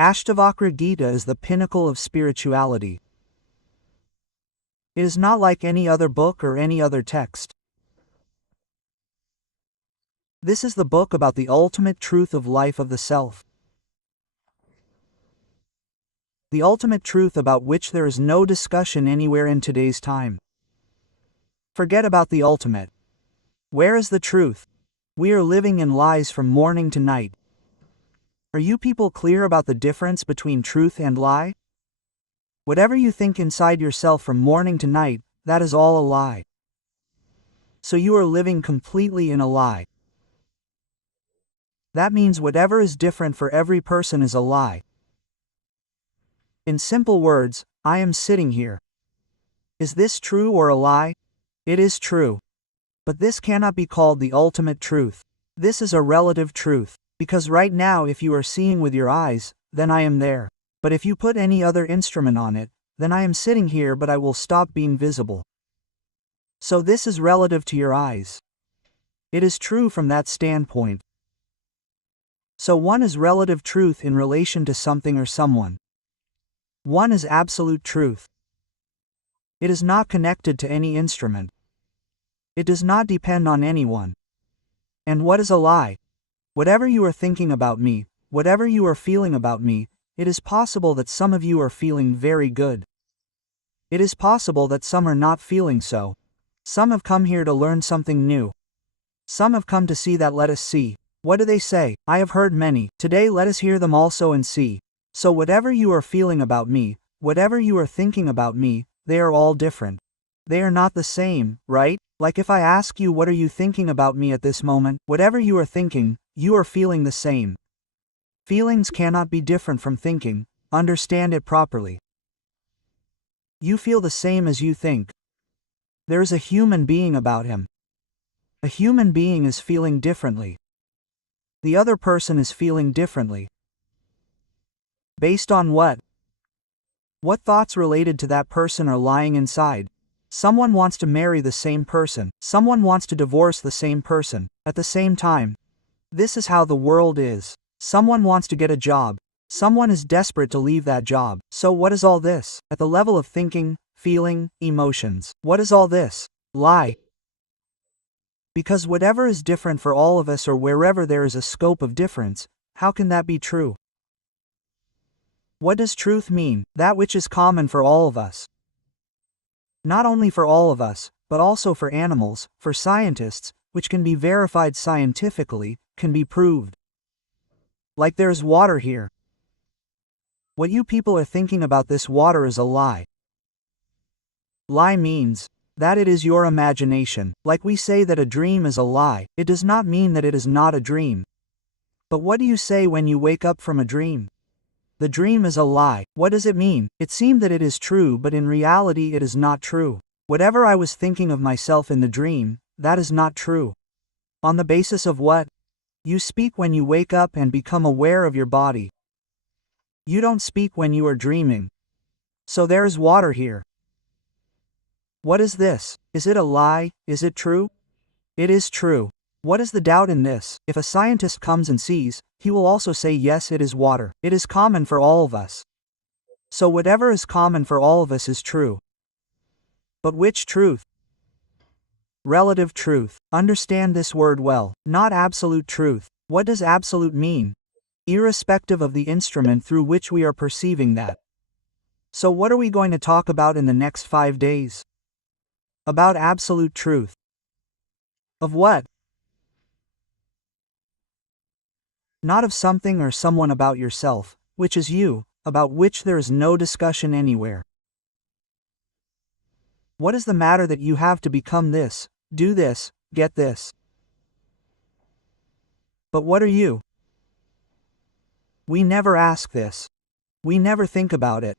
Ashtavakra Geeta is the pinnacle of spirituality. It is not like any other book or any other text. This is the book about the ultimate truth of life, of the self. The ultimate truth about which there is no discussion anywhere in today's time. Forget about the ultimate. Where is the truth? We are living in lies from morning to night. Are you people clear about the difference between truth and lie? Whatever you think inside yourself from morning to night, that is all a lie. So you are living completely in a lie. That means whatever is different for every person is a lie. In simple words, I am sitting here. Is this true or a lie? It is true. But this cannot be called the ultimate truth. This is a relative truth, because right now if you are seeing with your eyes, then I am there. But if you put any other instrument on it, then I am sitting here but I will stop being visible. So this is relative to your eyes. It is true from that standpoint. So one is relative truth in relation to something or someone. One is absolute truth. It is not connected to any instrument. It does not depend on anyone. And what is a lie? Whatever you are thinking about me, whatever you are feeling about me, it is possible that some of you are feeling very good. It is possible that some are not feeling so. Some have come here to learn something new. Some have come to see that. Let us see. What do they say? I have heard many. Today let us hear them also and see. So whatever you are feeling about me, whatever you are thinking about me, they are all different. They are not the same, right? Like if I ask you what are you thinking about me at this moment, whatever you are thinking, you are feeling the same. Feelings cannot be different from thinking. Understand it properly. You feel the same as you think. There is a human being about him. A human being is feeling differently. The other person is feeling differently. Based on what? What thoughts related to that person are lying inside? Someone wants to marry the same person. Someone wants to divorce the same person. At the same time. This is how the world is. Someone wants to get a job. Someone is desperate to leave that job. So what is all this? At the level of thinking, feeling, emotions. What is all this? Lie. Because whatever is different for all of us, or wherever there is a scope of difference, how can that be true? What does truth mean? That which is common for all of us. Not only for all of us, but also for animals, for scientists, which can be verified scientifically, can be proved. Like there's water here. What you people are thinking about this water is a lie. Lie means that it is your imagination. Like we say that a dream is a lie, it does not mean that it is not a dream. But what do you say when you wake up from a dream? The dream is a lie. What does it mean? It seemed that it is true, but in reality it is not true. Whatever I was thinking of myself in the dream, that is not true. On the basis of what? You speak when you wake up and become aware of your body. You don't speak when you are dreaming. So there is water here. What is this? Is it a lie? Is it true? It is true. What is the doubt in this? If a scientist comes and sees, he will also say yes, it is water. It is common for all of us. So whatever is common for all of us is true. But which truth? Relative truth. Understand this word well. Not absolute truth. What does absolute mean? Irrespective of the instrument through which we are perceiving that. So what are we going to talk about in the next 5 days? About absolute truth. Of what? Not of something or someone, about yourself, which is you, about which there is no discussion anywhere. What is the matter that you have to become this, do this, get this? But what are you? We never ask this. We never think about it.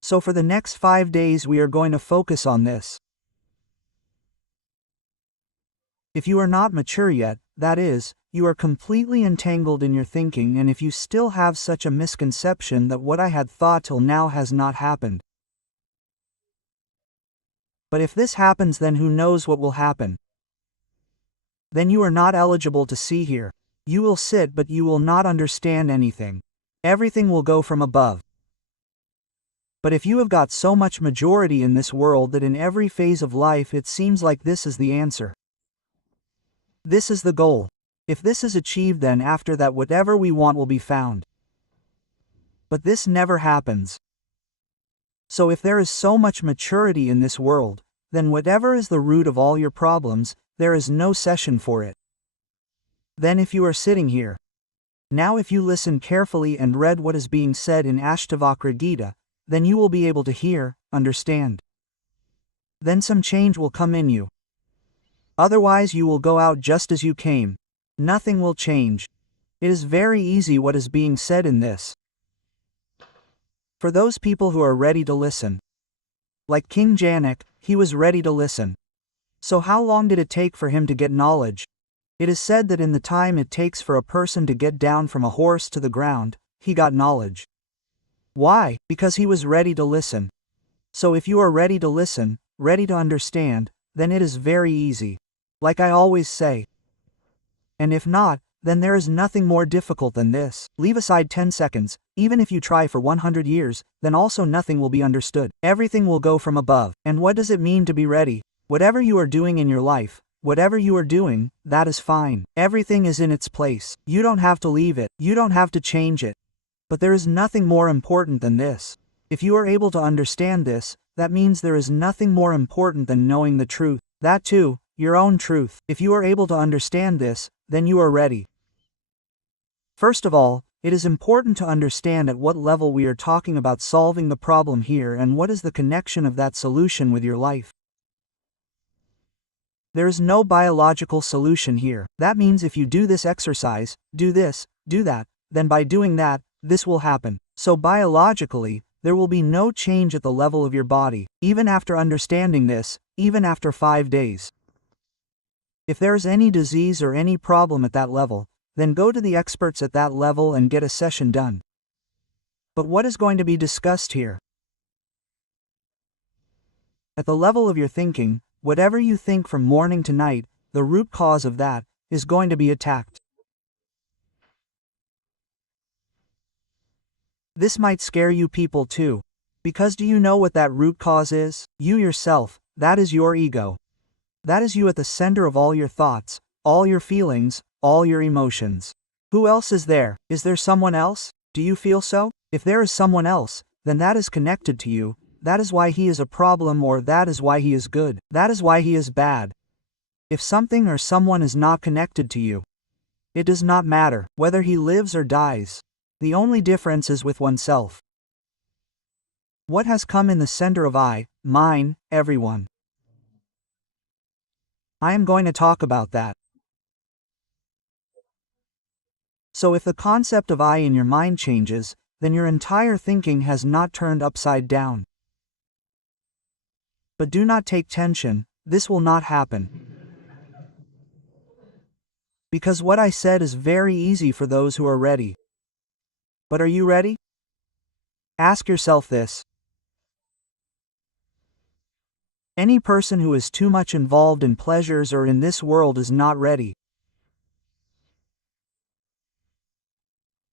So for the next 5 days we are going to focus on this. If you are not mature yet, that is, you are completely entangled in your thinking, and if you still have such a misconception that what I had thought till now has not happened. But if this happens, then who knows what will happen? Then you are not eligible to see here. You will sit but you will not understand anything. Everything will go from above. But if you have got so much majority in this world that in every phase of life it seems like this is the answer. This is the goal. If this is achieved, then after that whatever we want will be found. But this never happens. So if there is so much maturity in this world, then whatever is the root of all your problems, there is no session for it. Then if you are sitting here, now if you listen carefully and read what is being said in Ashtavakra Geeta, then you will be able to hear, understand. Then some change will come in you. Otherwise you will go out just as you came. Nothing will change. It is very easy what is being said in this. For those people who are ready to listen. Like King Janak, he was ready to listen. So how long did it take for him to get knowledge? It is said that in the time it takes for a person to get down from a horse to the ground, he got knowledge. Why? Because he was ready to listen. So if you are ready to listen, ready to understand, then it is very easy. Like I always say. And if not, then there is nothing more difficult than this. Leave aside 10 seconds, even if you try for 100 years, then also nothing will be understood. Everything will go from above. And what does it mean to be ready? Whatever you are doing in your life, whatever you are doing, that is fine. Everything is in its place. You don't have to leave it. You don't have to change it. But there is nothing more important than this. If you are able to understand this, that means there is nothing more important than knowing the truth. That too, your own truth. If you are able to understand this, then you are ready. First of all, it is important to understand at what level we are talking about solving the problem here and what is the connection of that solution with your life. There is no biological solution here. That means if you do this exercise, do this, do that, then by doing that, this will happen. So biologically, there will be no change at the level of your body, even after understanding this, even after 5 days. If there is any disease or any problem at that level, then go to the experts at that level and get a session done. But what is going to be discussed here? At the level of your thinking, whatever you think from morning to night, the root cause of that is going to be attacked. This might scare you people too. Because do you know what that root cause is? You yourself, that is your ego. That is you at the center of all your thoughts, all your feelings, all your emotions. Who else is there? Is there someone else? Do you feel so? If there is someone else, then that is connected to you. That is why he is a problem, or that is why he is good. That is why he is bad. If something or someone is not connected to you, it does not matter whether he lives or dies. The only difference is with oneself. What has come in the center of I, mine, everyone? I am going to talk about that. So if the concept of I in your mind changes, then your entire thinking has not turned upside down. But do not take tension, this will not happen. Because what I said is very easy for those who are ready. But are you ready? Ask yourself this. Any person who is too much involved in pleasures or in this world is not ready.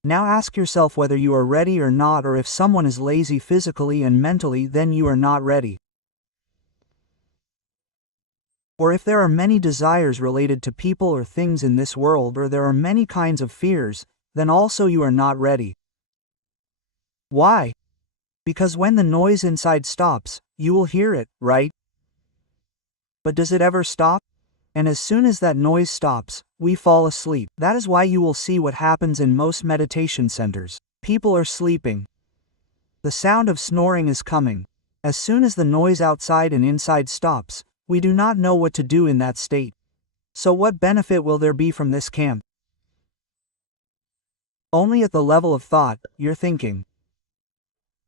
Now ask yourself whether you are ready or not, or if someone is lazy physically and mentally, then you are not ready. Or if there are many desires related to people or things in this world, or there are many kinds of fears, then also you are not ready. Why? Because when the noise inside stops, you will hear it, right? But does it ever stop? And as soon as that noise stops, we fall asleep. That is why you will see what happens in most meditation centers. People are sleeping. The sound of snoring is coming. As soon as the noise outside and inside stops, we do not know what to do in that state. So what benefit will there be from this camp? Only at the level of thought, your thinking.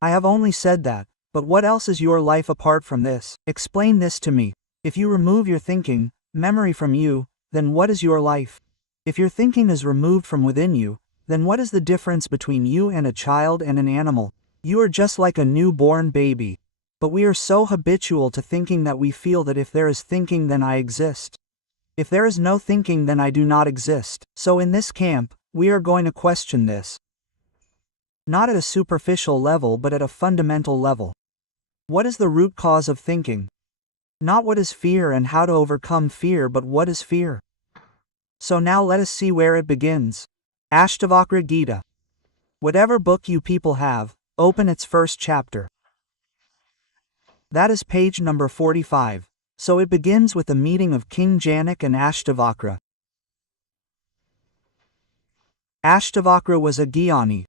I have only said that, but what else is your life apart from this? Explain this to me. If you remove your thinking, memory from you, then what is your life? If your thinking is removed from within you, then what is the difference between you and a child and an animal? You are just like a newborn baby. But we are so habitual to thinking that we feel that if there is thinking, then I exist. If there is no thinking, then I do not exist. So in this camp, we are going to question this. Not at a superficial level but at a fundamental level. What is the root cause of thinking? Not what is fear and how to overcome fear, but what is fear? So now let us see where it begins. Ashtavakra Geeta. Whatever book you people have, open its first chapter. That is page number 45. So it begins with the meeting of King Janak and Ashtavakra. Ashtavakra was a Gyani.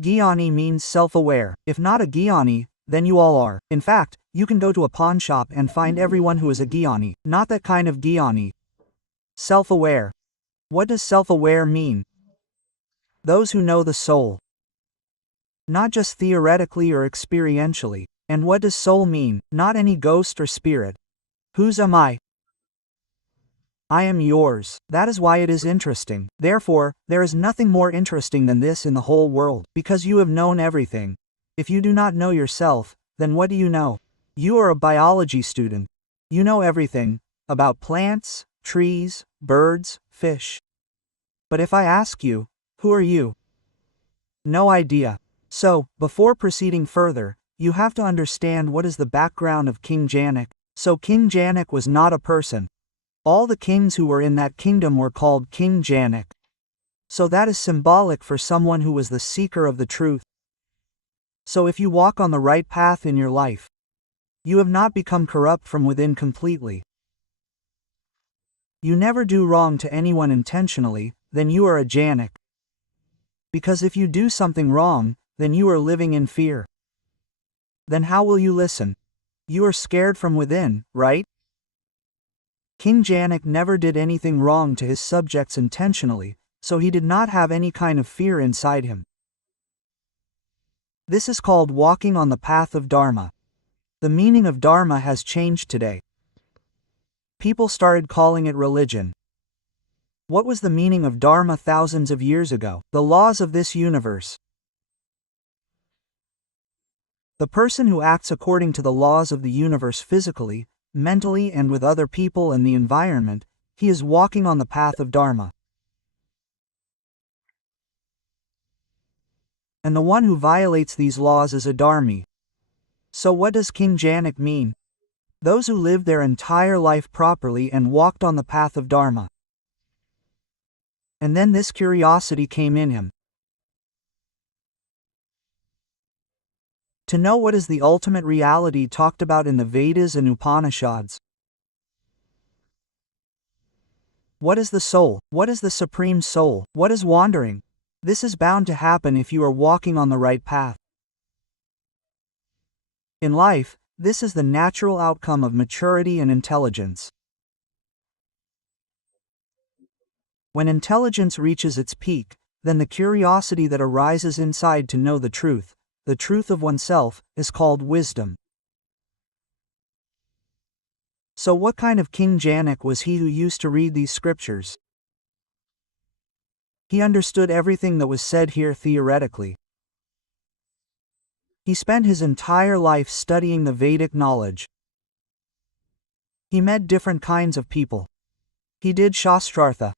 Gyani means self-aware. If not a Gyani, then you all are. In fact, you can go to a pawn shop and find everyone who is a Gyani. Not that kind of Gyani. Self-aware. What does self-aware mean? Those who know the soul. Not just theoretically or experientially. And what does soul mean? Not any ghost or spirit. Whose am I? I am yours. That is why it is interesting. Therefore, there is nothing more interesting than this in the whole world, because you have known everything. If you do not know yourself, then what do you know? You are a biology student. You know everything about plants, trees, birds, fish. But if I ask you, who are you? No idea. So, before proceeding further, you have to understand what is the background of King Janak. So King Janak was not a person. All the kings who were in that kingdom were called King Janak. So that is symbolic for someone who was the seeker of the truth. So if you walk on the right path in your life, you have not become corrupt from within completely. You never do wrong to anyone intentionally, then you are a Janak. Because if you do something wrong, then you are living in fear. Then how will you listen? You are scared from within, right? King Janak never did anything wrong to his subjects intentionally, so he did not have any kind of fear inside him. This is called walking on the path of Dharma. The meaning of Dharma has changed today. People started calling it religion. What was the meaning of Dharma thousands of years ago? The laws of this universe. The person who acts according to the laws of the universe physically, mentally and with other people and the environment, he is walking on the path of Dharma. And the one who violates these laws is a Dharmi. So what does King Janak mean? Those who lived their entire life properly and walked on the path of Dharma. And then this curiosity came in him. To know what is the ultimate reality talked about in the Vedas and Upanishads. What is the soul? What is the supreme soul? What is wandering? This is bound to happen if you are walking on the right path. In life, this is the natural outcome of maturity and intelligence. When intelligence reaches its peak, then the curiosity that arises inside to know the truth of oneself, is called wisdom. So what kind of King Janak was he who used to read these scriptures? He understood everything that was said here theoretically. He spent his entire life studying the Vedic knowledge. He met different kinds of people. He did Shastrartha,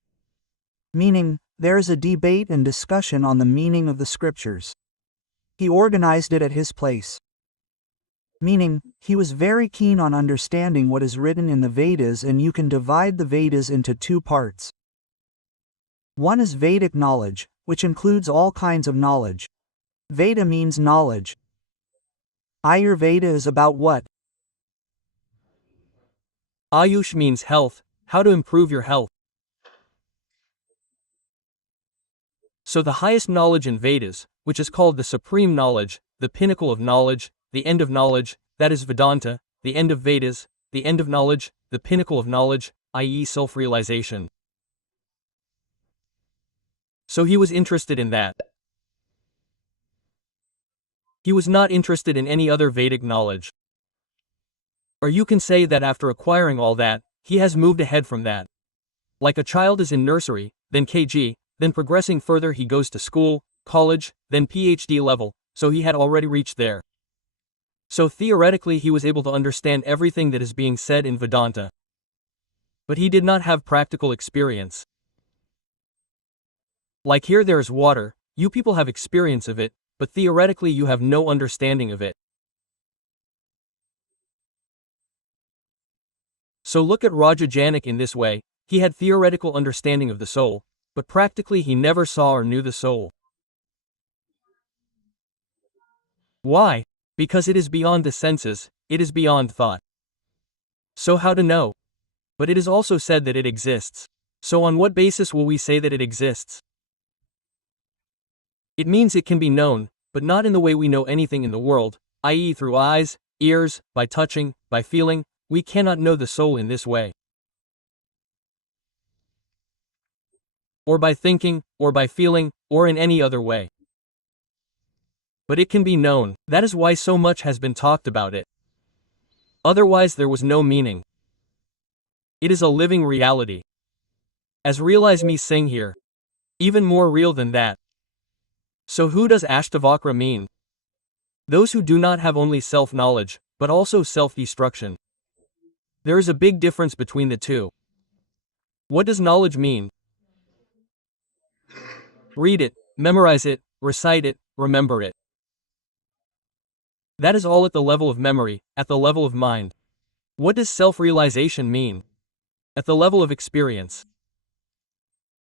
meaning, there is a debate and discussion on the meaning of the scriptures. He organized it at his place. Meaning, he was very keen on understanding what is written in the Vedas, and you can divide the Vedas into two parts. One is Vedic knowledge, which includes all kinds of knowledge. Veda means knowledge. Ayurveda is about what? Ayush means health, how to improve your health. So the highest knowledge in Vedas, which is called the supreme knowledge, the pinnacle of knowledge, the end of knowledge, that is Vedanta, the end of Vedas, the end of knowledge, the pinnacle of knowledge, i.e. self-realization. So he was interested in that. He was not interested in any other Vedic knowledge. Or you can say that after acquiring all that, he has moved ahead from that. Like a child is in nursery, then KG, then progressing further he goes to school, college, then PhD level, so he had already reached there. So theoretically he was able to understand everything that is being said in Vedanta. But he did not have practical experience. Like here there is water, you people have experience of it, but theoretically you have no understanding of it. So look at Raja Janak in this way, he had theoretical understanding of the soul, but practically he never saw or knew the soul. Why? Because it is beyond the senses, it is beyond thought. So how to know? But it is also said that it exists. So on what basis will we say that it exists? It means it can be known, but not in the way we know anything in the world, i.e. through eyes, ears, by touching, by feeling. We cannot know the soul in this way. Or by thinking, or by feeling, or in any other way. But it can be known, that is why so much has been talked about it. Otherwise there was no meaning. It is a living reality. As real as me sing here. Even more real than that. So who does Ashtavakra mean? Those who do not have only self-knowledge, but also self-destruction. There is a big difference between the two. What does knowledge mean? Read it, memorize it, recite it, remember it. That is all at the level of memory, at the level of mind. What does self-realization mean? At the level of experience.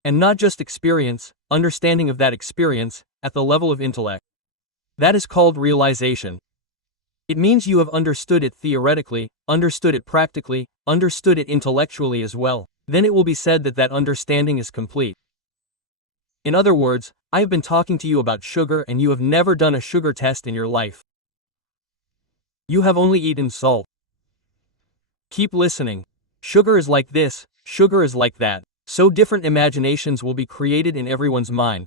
And not just experience, understanding of that experience, at the level of intellect. That is called realization. It means you have understood it theoretically, understood it practically, understood it intellectually as well. Then it will be said that that understanding is complete. In other words, I have been talking to you about sugar and you have never done a sugar test in your life. You have only eaten salt. Keep listening. Sugar is like this, sugar is like that. So different imaginations will be created in everyone's mind.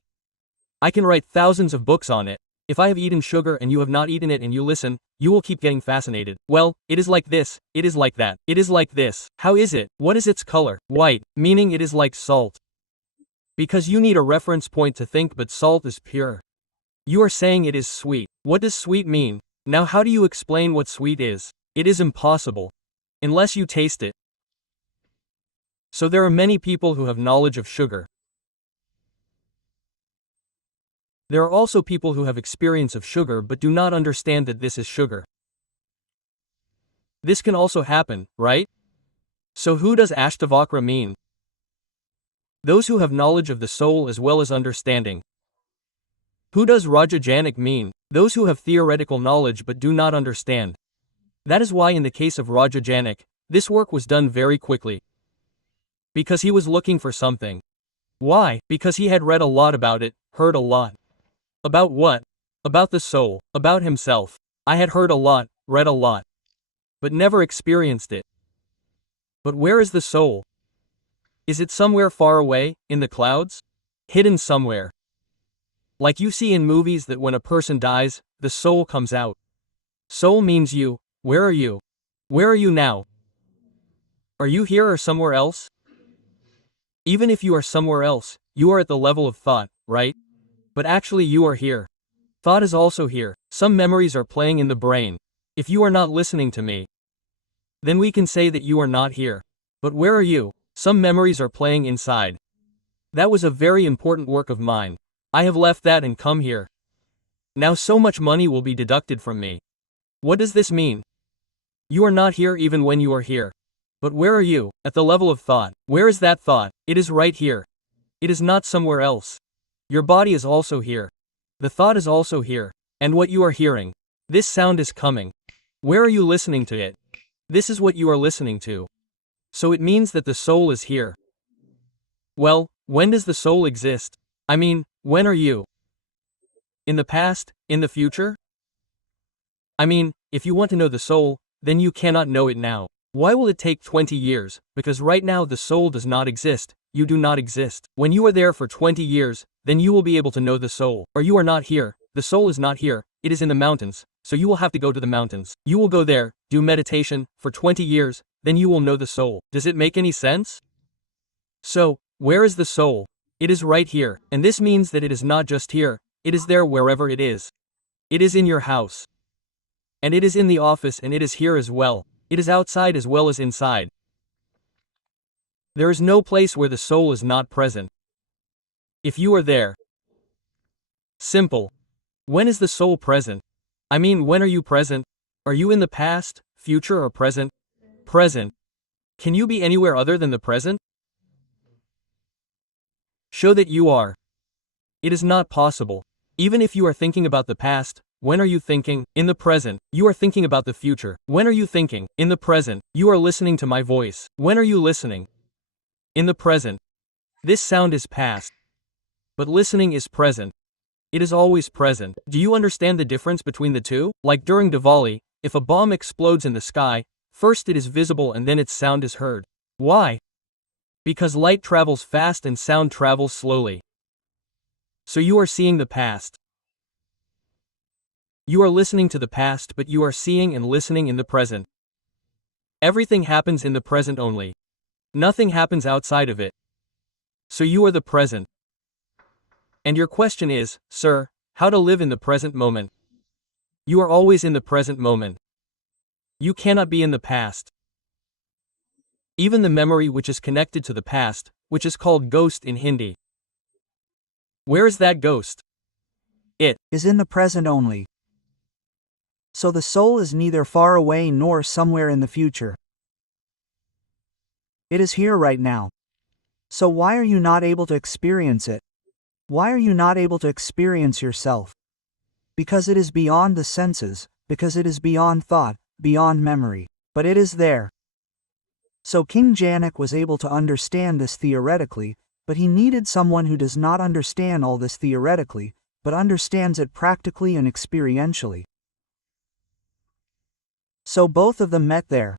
I can write thousands of books on it. If I have eaten sugar and you have not eaten it and you listen, you will keep getting fascinated. Well, it is like this, it is like that, it is like this. How is it? What is its color? White, meaning it is like salt. Because you need a reference point to think, but salt is pure. You are saying it is sweet. What does sweet mean? Now how do you explain what sweet is? It is impossible. Unless you taste it. So there are many people who have knowledge of sugar. There are also people who have experience of sugar but do not understand that this is sugar. This can also happen, right? So who does Ashtavakra mean? Those who have knowledge of the soul as well as understanding. Who does Raja Janak mean? Those who have theoretical knowledge but do not understand. That is why in the case of Raja Janak, this work was done very quickly. Because he was looking for something. Why? Because he had read a lot about it, heard a lot. About what? About the soul, about himself. I had heard a lot, read a lot. But never experienced it. But where is the soul? Is it somewhere far away, in the clouds? Hidden somewhere. Like you see in movies that when a person dies, the soul comes out. Soul means you. Where are you? Where are you now? Are you here or somewhere else? Even if you are somewhere else, you are at the level of thought, right? But actually you are here. Thought is also here. Some memories are playing in the brain. If you are not listening to me, then we can say that you are not here. But where are you? Some memories are playing inside. That was a very important work of mine. I have left that and come here. Now so much money will be deducted from me. What does this mean? You are not here even when you are here. But where are you? At the level of thought. Where is that thought? It is right here. It is not somewhere else. Your body is also here. The thought is also here. And what you are hearing. This sound is coming. Where are you listening to it? This is what you are listening to. So it means that the soul is here. Well, when does the soul exist? I mean, when are you? In the past? In the future? I mean, if you want to know the soul, then you cannot know it now. Why will it take 20 years? Because right now the soul does not exist. You do not exist. When you are there for 20 years, then you will be able to know the soul. Or you are not here. The soul is not here. It is in the mountains. So you will have to go to the mountains. You will go there, do meditation, for 20 years, then you will know the soul. Does it make any sense? So, where is the soul? It is right here. And this means that it is not just here. It is there wherever it is. It is in your house. And it is in the office and it is here as well. It is outside as well as inside. There is no place where the soul is not present. If you are there. Simple. When is the soul present? I mean, when are you present? Are you in the past, future, or present? Present. Can you be anywhere other than the present? Show that you are. It is not possible. Even if you are thinking about the past, when are you thinking? In the present. You are thinking about the future. When are you thinking? In the present. You are listening to my voice. When are you listening? In the present. This sound is past. But listening is present. It is always present. Do you understand the difference between the two? Like during Diwali, if a bomb explodes in the sky, first it is visible and then its sound is heard. Why? Because light travels fast and sound travels slowly. So you are seeing the past. You are listening to the past, but you are seeing and listening in the present. Everything happens in the present only. Nothing happens outside of it. So you are the present. And your question is, sir, how to live in the present moment? You are always in the present moment. You cannot be in the past. Even the memory which is connected to the past, which is called ghost in Hindi. Where is that ghost? It is in the present only. So the soul is neither far away nor somewhere in the future. It is here right now. So why are you not able to experience it? Why are you not able to experience yourself? Because it is beyond the senses, because it is beyond thought, beyond memory. But it is there. So King Janak was able to understand this theoretically, but he needed someone who does not understand all this theoretically, but understands it practically and experientially. So both of them met there.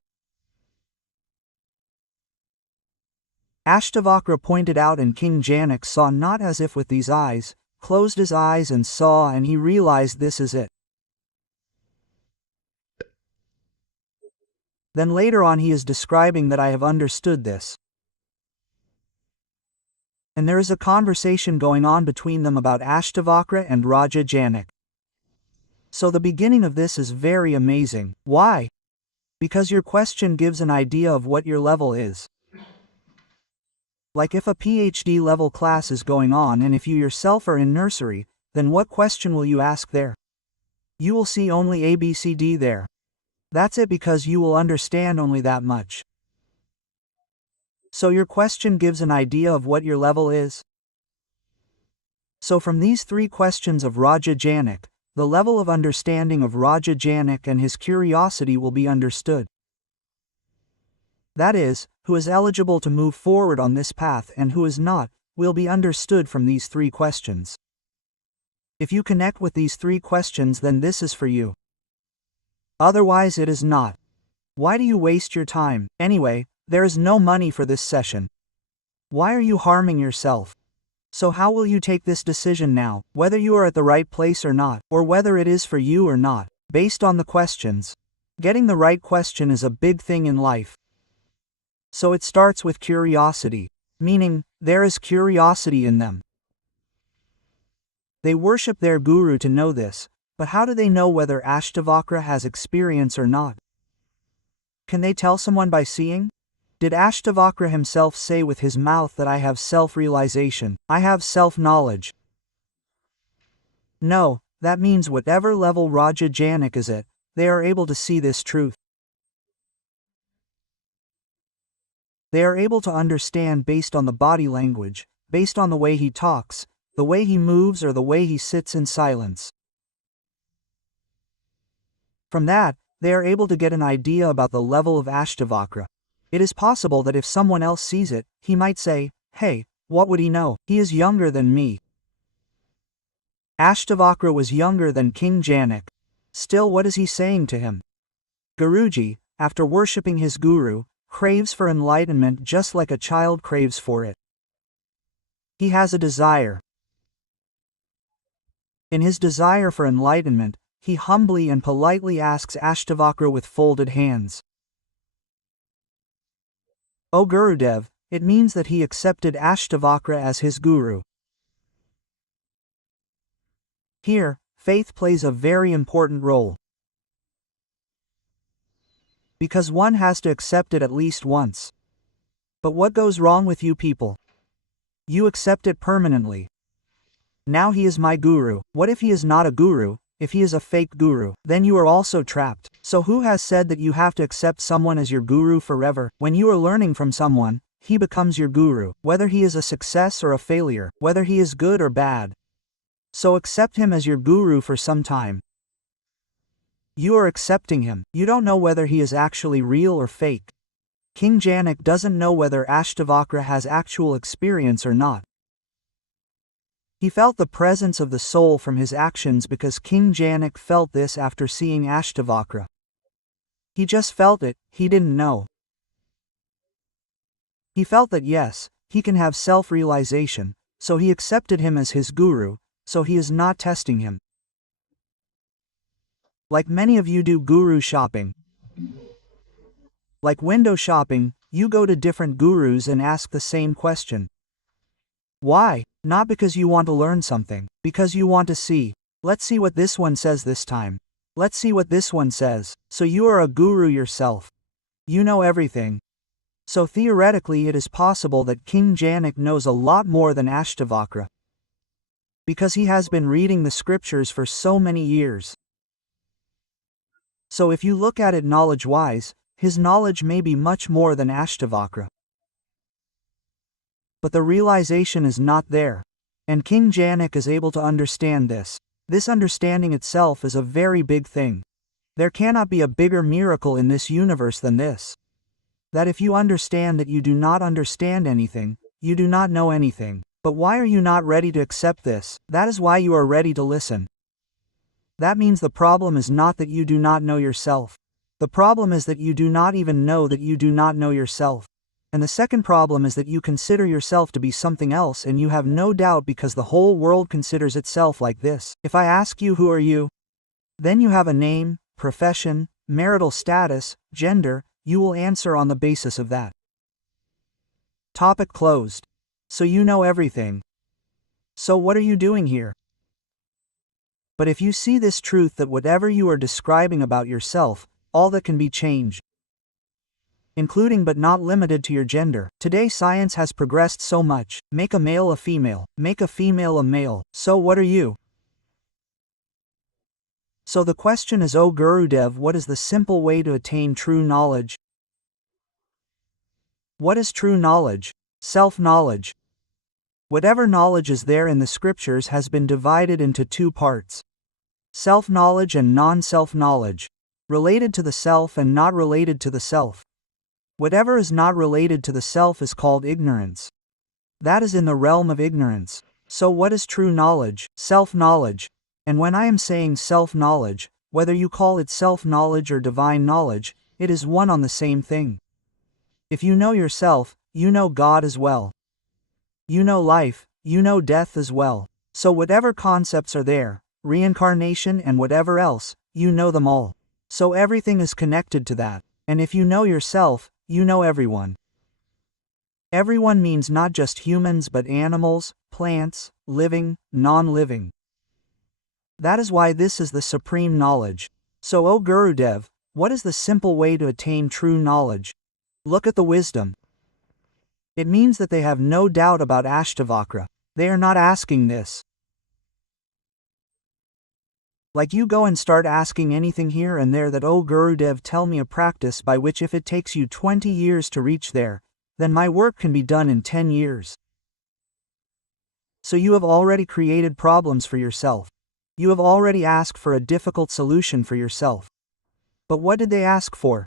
Ashtavakra pointed out, and King Janak saw not as if with these eyes, closed his eyes and saw, and he realized this is it. Then later on he is describing that I have understood this. And there is a conversation going on between them about Ashtavakra and Raja Janak. So the beginning of this is very amazing. Why? Because your question gives an idea of what your level is. Like if a PhD level class is going on and if you yourself are in nursery, then what question will you ask there? You will see only ABCD there. That's it, because you will understand only that much. So your question gives an idea of what your level is. So from these three questions of Raja Janak, the level of understanding of Raja Janak and his curiosity will be understood. That is, who is eligible to move forward on this path and who is not, will be understood from these three questions. If you connect with these three questions, then this is for you. Otherwise it is not. Why do you waste your time? Anyway, there is no money for this session. Why are you harming yourself? So how will you take this decision now, whether you are at the right place or not, or whether it is for you or not, based on the questions? Getting the right question is a big thing in life. So it starts with curiosity, meaning, there is curiosity in them. They worship their guru to know this, but how do they know whether Ashtavakra has experience or not? Can they tell someone by seeing? Did Ashtavakra himself say with his mouth that I have self-realization, I have self-knowledge? No, that means whatever level Raja Janak is at, they are able to see this truth. They are able to understand based on the body language, based on the way he talks, the way he moves, or the way he sits in silence. From that, they are able to get an idea about the level of Ashtavakra. It is possible that if someone else sees it, he might say, hey, what would he know? He is younger than me. Ashtavakra was younger than King Janak. Still, what is he saying to him? Guruji, after worshipping his guru, craves for enlightenment just like a child craves for it. He has a desire. In his desire for enlightenment, he humbly and politely asks Ashtavakra with folded hands, O Gurudev, it means that he accepted Ashtavakra as his guru. Here, faith plays a very important role. Because one has to accept it at least once. But what goes wrong with you people? You accept it permanently. Now he is my guru. What if he is not a guru? If he is a fake guru, then you are also trapped. So who has said that you have to accept someone as your guru forever? When you are learning from someone, he becomes your guru, whether he is a success or a failure, whether he is good or bad. So accept him as your guru for some time. You are accepting him. You don't know whether he is actually real or fake. King Janak doesn't know whether Ashtavakra has actual experience or not. He felt the presence of the soul from his actions because King Janak felt this after seeing Ashtavakra. He just felt it, he didn't know. He felt that yes, he can have self-realization, so he accepted him as his guru, so he is not testing him. Like many of you do guru shopping. Like window shopping, you go to different gurus and ask the same question. Why? Not because you want to learn something, because you want to see. Let's see what this one says this time. Let's see what this one says. So you are a guru yourself. You know everything. So theoretically it is possible that King Janak knows a lot more than Ashtavakra. Because he has been reading the scriptures for so many years. So if you look at it knowledge-wise, his knowledge may be much more than Ashtavakra. But the realization is not there. And King Janak is able to understand this. This understanding itself is a very big thing. There cannot be a bigger miracle in this universe than this. That if you understand that you do not understand anything, you do not know anything. But why are you not ready to accept this? That is why you are ready to listen. That means the problem is not that you do not know yourself. The problem is that you do not even know that you do not know yourself. And the second problem is that you consider yourself to be something else and you have no doubt because the whole world considers itself like this. If I ask you who are you? Then you have a name, profession, marital status, gender, you will answer on the basis of that. Topic closed. So you know everything. So what are you doing here? But if you see this truth that whatever you are describing about yourself, all that can be changed, including but not limited to your gender. Today science has progressed so much. Make a male a female, make a female a male. So what are you? So the question is, O Gurudev, what is the simple way to attain true knowledge? What is true knowledge? Self-knowledge. Whatever knowledge is there in the scriptures has been divided into two parts. Self-knowledge and non-self-knowledge. Related to the self and not related to the self. Whatever is not related to the self is called ignorance. That is in the realm of ignorance. So what is true knowledge? Self-knowledge. And when I am saying self-knowledge, whether you call it self-knowledge or divine knowledge, it is one on the same thing. If you know yourself, you know God as well. You know life, you know death as well. So whatever concepts are there, reincarnation and whatever else, you know them all. So everything is connected to that. And if you know yourself, you know everyone. Everyone means not just humans but animals, plants, living, non-living. That is why this is the supreme knowledge. So O Gurudev, what is the simple way to attain true knowledge? Look at the wisdom. It means that they have no doubt about Ashtavakra. They are not asking this. Like you go and start asking anything here and there that, oh Gurudev, tell me a practice by which if it takes you 20 years to reach there, then my work can be done in 10 years. So you have already created problems for yourself. You have already asked for a difficult solution for yourself. But what did they ask for?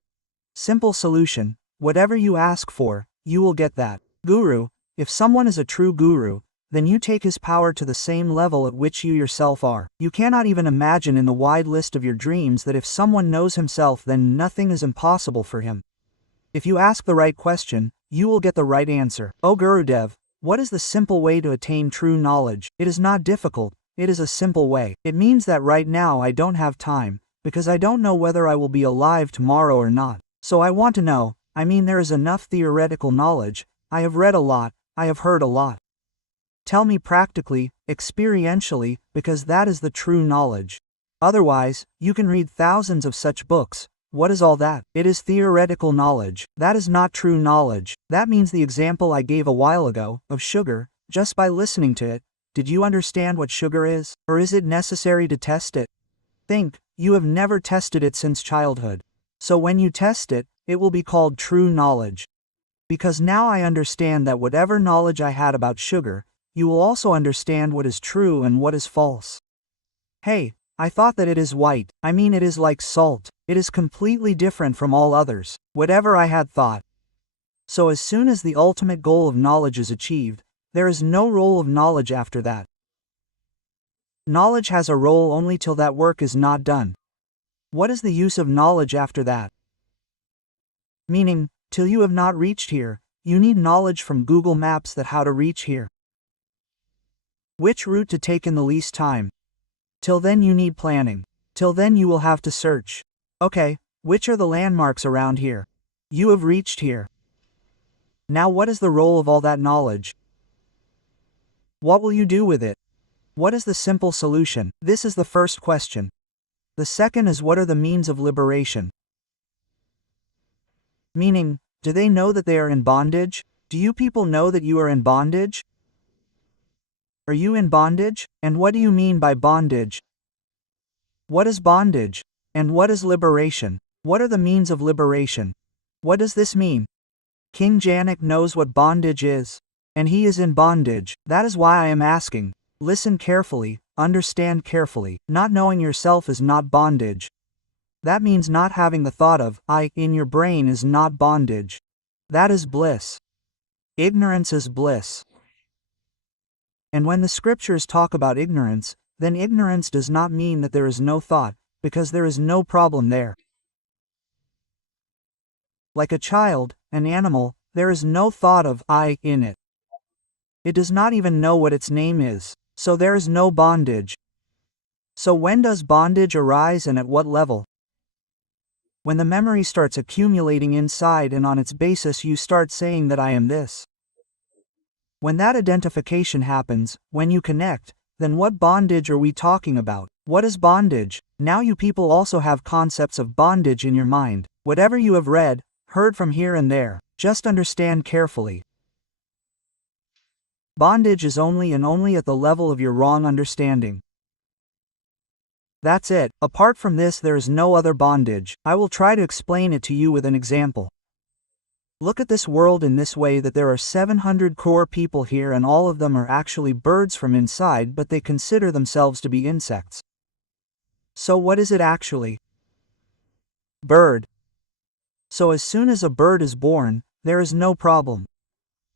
Simple solution. Whatever you ask for, you will get that. Guru, if someone is a true guru, then you take his power to the same level at which you yourself are. You cannot even imagine in the wide list of your dreams that if someone knows himself then nothing is impossible for him. If you ask the right question, you will get the right answer. O Gurudev, what is the simple way to attain true knowledge? It is not difficult, it is a simple way. It means that right now I don't have time, because I don't know whether I will be alive tomorrow or not. So I want to know, there is enough theoretical knowledge, I have read a lot, I have heard a lot. Tell me practically, experientially, because that is the true knowledge. Otherwise, you can read thousands of such books. What is all that? It is theoretical knowledge. That is not true knowledge. That means the example I gave a while ago, of sugar, just by listening to it, Did you understand what sugar is, or is it necessary to test it? Think, you have never tested it since childhood. So when you test it, it will be called true knowledge. Because now I understand that whatever knowledge I had about sugar, you will also understand what is true and what is false. Hey, I thought that it is white, I mean it is like salt, it is completely different from all others, whatever I had thought. So as soon as the ultimate goal of knowledge is achieved, there is no role of knowledge after that. Knowledge has a role only till that work is not done. What is the use of knowledge after that? Meaning, till you have not reached here, you need knowledge from Google Maps that how to reach here. Which route to take in the least time. Till then you need planning. Till then you will have to search. Okay, which are the landmarks around here? You have reached here. Now what is the role of all that knowledge? What will you do with it? What is the simple solution? This is the first question. The second is what are the means of liberation? Meaning, do they know that they are in bondage? Do you people know that you are in bondage? Are you in bondage? And what do you mean by bondage? What is bondage? And what is liberation? What are the means of liberation? What does this mean? King Janak knows what bondage is. And he is in bondage. That is why I am asking. Listen carefully, understand carefully. Not knowing yourself is not bondage. That means not having the thought of I in your brain is not bondage. That is bliss. Ignorance is bliss. And when the scriptures talk about ignorance, then ignorance does not mean that there is no thought, because there is no problem there. Like a child, an animal, there is no thought of I in it. It does not even know what its name is, so there is no bondage. So when does bondage arise and at what level? When the memory starts accumulating inside and on its basis you start saying that I am this. When that identification happens, when you connect, then what bondage are we talking about? What is bondage? Now you people also have concepts of bondage in your mind. Whatever you have read, heard from here and there, just understand carefully. Bondage is only and only at the level of your wrong understanding. That's it. Apart from this there is no other bondage. I will try to explain it to you with an example. Look at this world in this way that there are 700 crore people here and all of them are actually birds from inside but they consider themselves to be insects. So what is it actually? Bird. So as soon as a bird is born, there is no problem.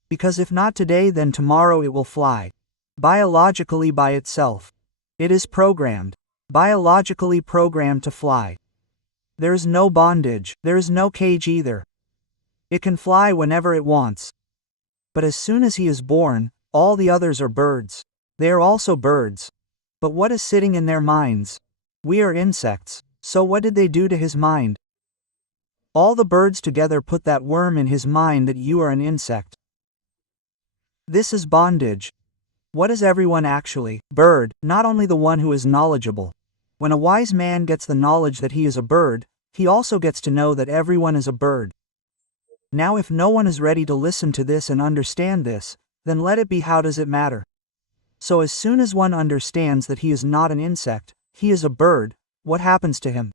Because if not today then tomorrow it will fly. Biologically by itself. It is programmed. Biologically programmed to fly. There is no bondage, there is no cage either. It can fly whenever it wants. But as soon as he is born, all the others are birds. They are also birds. But what is sitting in their minds? We are insects. So what did they do to his mind? All the birds together put that worm in his mind that you are an insect. This is bondage. What is everyone actually? Bird, not only the one who is knowledgeable. When a wise man gets the knowledge that he is a bird, he also gets to know that everyone is a bird. Now if no one is ready to listen to this and understand this, then let it be, how does it matter? So as soon as one understands that he is not an insect, he is a bird, what happens to him?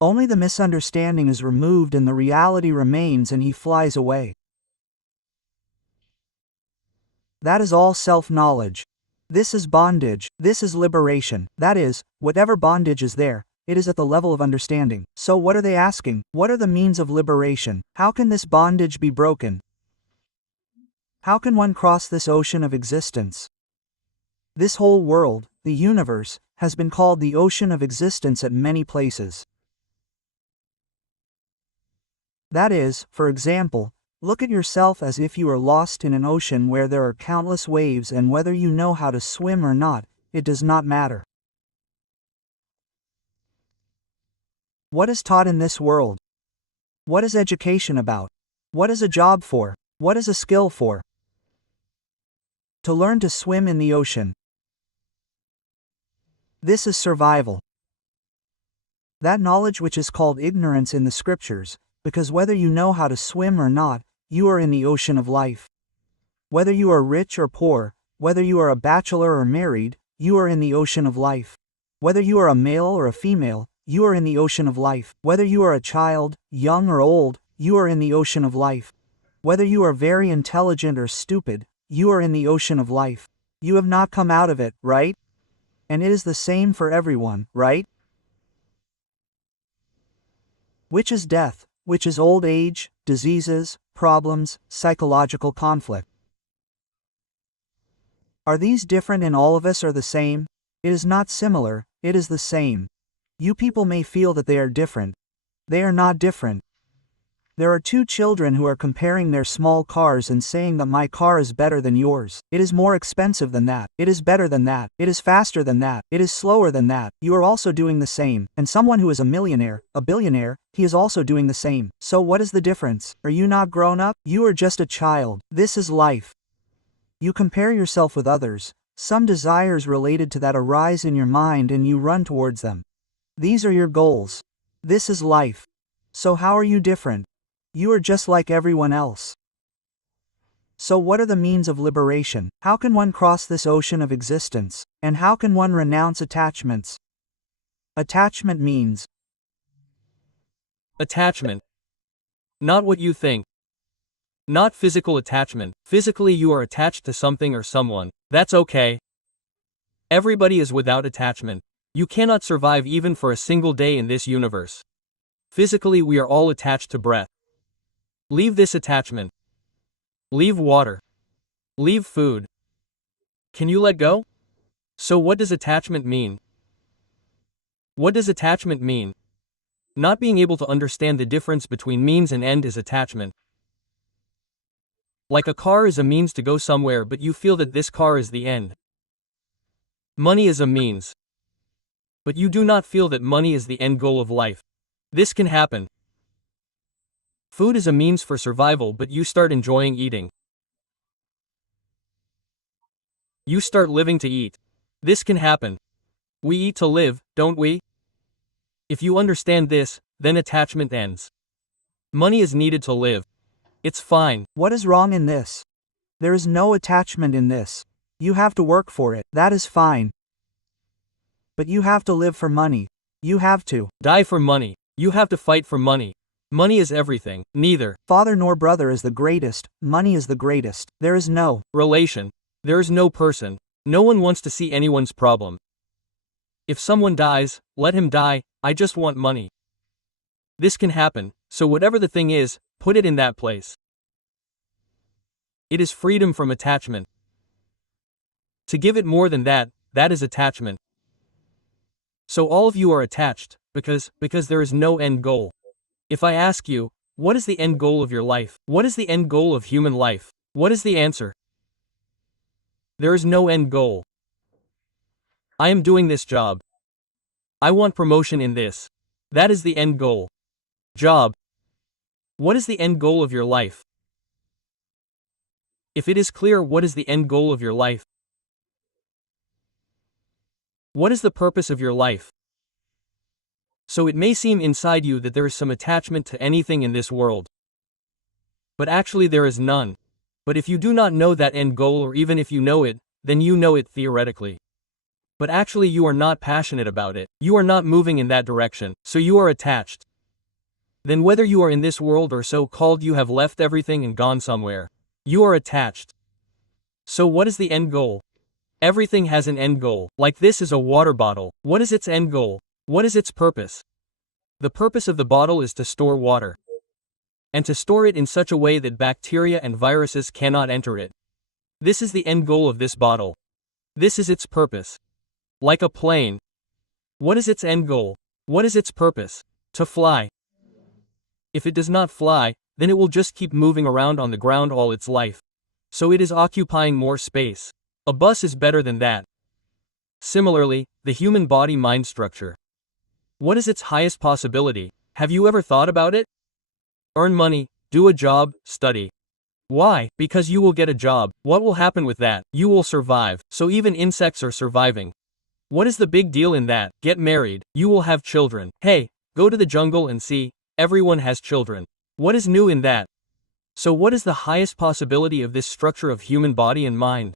Only the misunderstanding is removed and the reality remains and he flies away. That is all self-knowledge. This is bondage, this is liberation, that is, whatever bondage is there, it is at the level of understanding. So what are they asking? What are the means of liberation? How can this bondage be broken? How can one cross this ocean of existence? This whole world, the universe, has been called the ocean of existence at many places. That is, for example, look at yourself as if you are lost in an ocean where there are countless waves and whether you know how to swim or not, it does not matter. What is taught in this world? What is education about? What is a job for? What is a skill for? To learn to swim in the ocean. This is survival. That knowledge which is called ignorance in the scriptures, because whether you know how to swim or not, you are in the ocean of life. Whether you are rich or poor, Whether you are a bachelor or married, you are in the ocean of life. Whether you are a male or a female, you are in the ocean of life. Whether you are a child, young or old, you are in the ocean of life. Whether you are very intelligent or stupid, you are in the ocean of life. You have not come out of it, right? And it is the same for everyone, right? Which is death, which is old age, diseases, problems, psychological conflict. Are these different in all of us or the same? It is not similar, it is the same. You people may feel that they are different. They are not different. There are two children who are comparing their small cars and saying that my car is better than yours. It is more expensive than that. It is better than that. It is faster than that. It is slower than that. You are also doing the same. And someone who is a millionaire, a billionaire, he is also doing the same. So what is the difference? Are you not grown up? You are just a child. This is life. You compare yourself with others. Some desires related to that arise in your mind and you run towards them. These are your goals. This is life. So how are you different? You are just like everyone else. So what are the means of liberation? How can one cross this ocean of existence? And how can one renounce attachments? Attachment means Attachment. Not what you think. Not physical attachment. Physically you are attached to something or someone. That's okay. Everybody is without attachment. You cannot survive even for a single day in this universe. Physically we are all attached to breath. Leave this attachment. Leave water. Leave food. Can you let go? So what does attachment mean? What does attachment mean? Not being able to understand the difference between means and end is attachment. Like a car is a means to go somewhere but you feel that this car is the end. Money is a means. But you do not feel that money is the end goal of life. This can happen. Food is a means for survival but you start enjoying eating. You start living to eat. This can happen. We eat to live, don't we? If you understand this, then attachment ends. Money is needed to live. It's fine. What is wrong in this? There is no attachment in this. You have to work for it. That is fine. But you have to live for money. You have to die for money. You have to fight for money. Money is everything. Neither father nor brother is the greatest. Money is the greatest. There is no relation. There is no person. No one wants to see anyone's problem. If someone dies, let him die. I just want money. This can happen, so whatever the thing is, put it in that place. It is freedom from attachment. To give it more than that, that is attachment. So all of you are attached, because there is no end goal. If I ask you, what is the end goal of your life? What is the end goal of human life? What is the answer? There is no end goal. I am doing this job. I want promotion in this. That is the end goal. Job. What is the end goal of your life? If it is clear what is the end goal of your life, what is the purpose of your life? So it may seem inside you that there is some attachment to anything in this world. But actually there is none. But if you do not know that end goal or even if you know it, then you know it theoretically. But actually you are not passionate about it. You are not moving in that direction, so you are attached. Then whether you are in this world or so-called you have left everything and gone somewhere, you are attached. So what is the end goal? Everything has an end goal. Like this is a water bottle. What is its end goal? What is its purpose? The purpose of the bottle is to store water. And to store it in such a way that bacteria and viruses cannot enter it. This is the end goal of this bottle. This is its purpose. Like a plane. What is its end goal? What is its purpose? To fly. If it does not fly, then it will just keep moving around on the ground all its life. So it is occupying more space. A bus is better than that. Similarly, the human body-mind structure. What is its highest possibility? Have you ever thought about it? Earn money, do a job, study. Why? Because you will get a job. What will happen with that? You will survive. So even insects are surviving. What is the big deal in that? Get married. You will have children. Hey, go to the jungle and see. Everyone has children. What is new in that? So what is the highest possibility of this structure of human body and mind?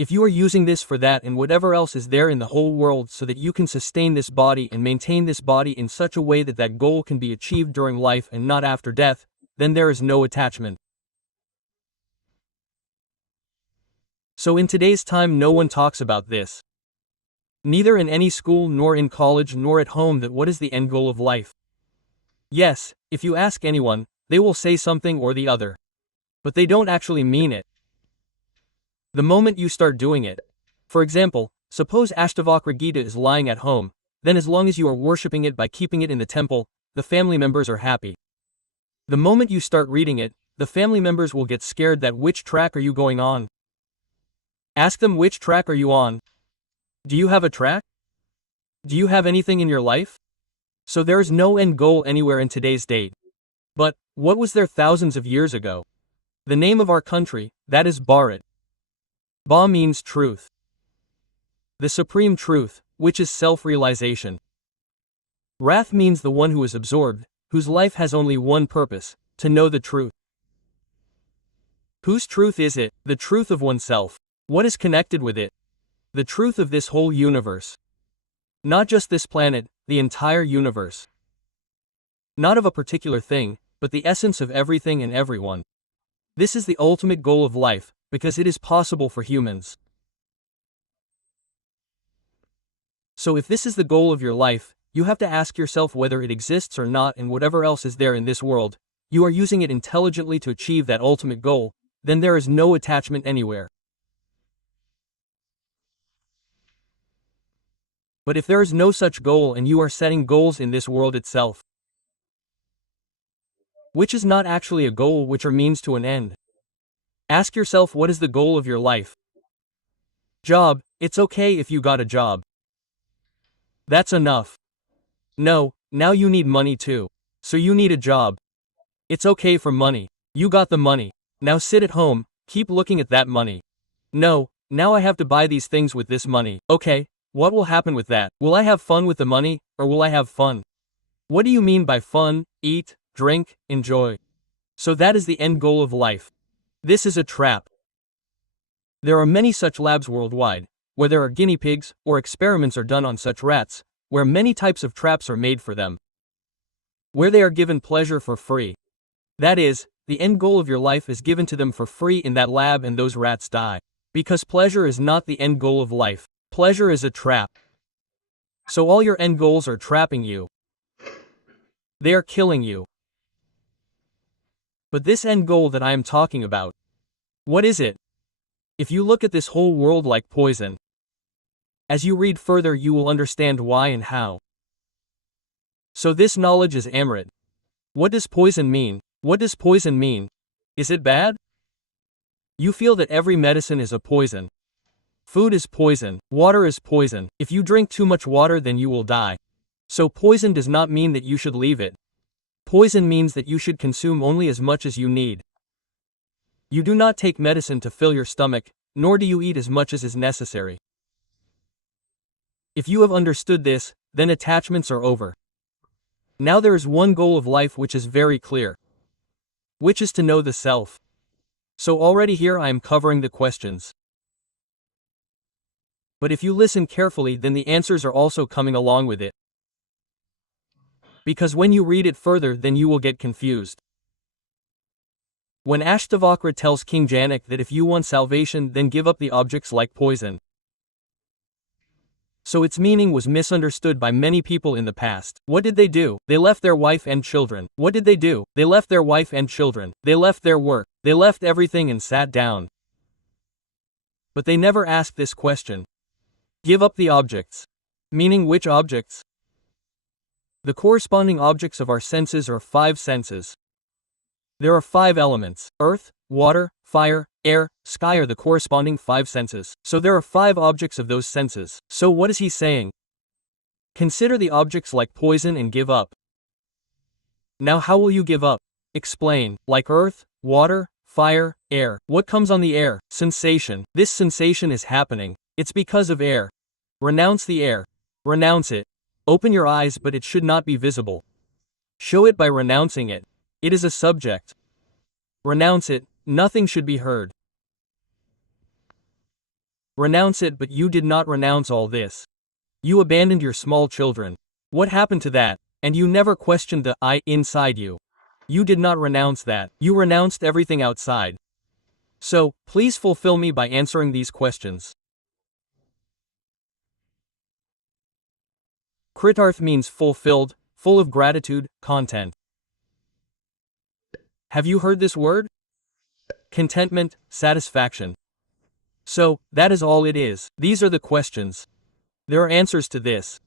If you are using this for that and whatever else is there in the whole world so that you can sustain this body and maintain this body in such a way that that goal can be achieved during life and not after death, then there is no attachment. So in today's time no one talks about this. Neither in any school nor in college nor at home that what is the end goal of life. Yes, if you ask anyone, they will say something or the other. But they don't actually mean it. The moment you start doing it. For example, suppose Ashtavakra Geeta is lying at home, then as long as you are worshipping it by keeping it in the temple, the family members are happy. The moment you start reading it, the family members will get scared that which track are you going on? Ask them which track are you on? Do you have a track? Do you have anything in your life? So there is no end goal anywhere in today's date. But, what was there thousands of years ago? The name of our country, that is Bharat. Ba means truth. The supreme truth, which is self-realization. Wrath means the one who is absorbed, whose life has only one purpose, to know the truth. Whose truth is it? The truth of oneself. What is connected with it? The truth of this whole universe. Not just this planet, the entire universe. Not of a particular thing, but the essence of everything and everyone. This is the ultimate goal of life, because it is possible for humans. So if this is the goal of your life, you have to ask yourself whether it exists or not, and whatever else is there in this world, you are using it intelligently to achieve that ultimate goal, then there is no attachment anywhere. But if there is no such goal and you are setting goals in this world itself, which is not actually a goal, which are means to an end. Ask yourself, what is the goal of your life? Job, it's okay if you got a job. That's enough. No, now you need money too. So you need a job. It's okay for money. You got the money. Now sit at home, keep looking at that money. No, now I have to buy these things with this money. Okay, what will happen with that? Will I have fun with the money, or will I have fun? What do you mean by fun? Eat, drink, enjoy. So that is the end goal of life. This is a trap. There are many such labs worldwide, where there are guinea pigs, or experiments are done on such rats, where many types of traps are made for them. Where they are given pleasure for free. That is, the end goal of your life is given to them for free in that lab and those rats die. Because pleasure is not the end goal of life. Pleasure is a trap. So all your end goals are trapping you. They are killing you. But this end goal that I am talking about, what is it? If you look at this whole world like poison, as you read further you will understand why and how. So this knowledge is Amrit. What does poison mean? What does poison mean? Is it bad? You feel that every medicine is a poison. Food is poison, water is poison. If you drink too much water then you will die. So poison does not mean that you should leave it. Poison means that you should consume only as much as you need. You do not take medicine to fill your stomach, nor do you eat as much as is necessary. If you have understood this, then attachments are over. Now there is one goal of life which is very clear, which is to know the self. So already here I am covering the questions. But if you listen carefully then the answers are also coming along with it. Because when you read it further then you will get confused. When Ashtavakra tells King Janak that if you want salvation then give up the objects like poison. So its meaning was misunderstood by many people in the past. What did they do? They left their wife and children. What did they do? They left their wife and children. They left their work. They left everything and sat down. But they never asked this question. Give up the objects. Meaning which objects? The corresponding objects of our senses are 5 senses. There are 5 elements. Earth, water, fire, air, sky are the corresponding 5 senses. So there are 5 objects of those senses. So what is he saying? Consider the objects like poison and give up. Now how will you give up? Explain. Like earth, water, fire, air. What comes on the air? Sensation. This sensation is happening. It's because of air. Renounce the air. Renounce it. Open your eyes but it should not be visible. Show it by renouncing it. It is a subject. Renounce it, nothing should be heard. Renounce it, but you did not renounce all this. You abandoned your small children. What happened to that? And you never questioned the I inside you. You did not renounce that. You renounced everything outside. So, please fulfill me by answering these questions. Kritarth means fulfilled, full of gratitude, content. Have you heard this word? Contentment, satisfaction. So, that is all it is. These are the questions. There are answers to this.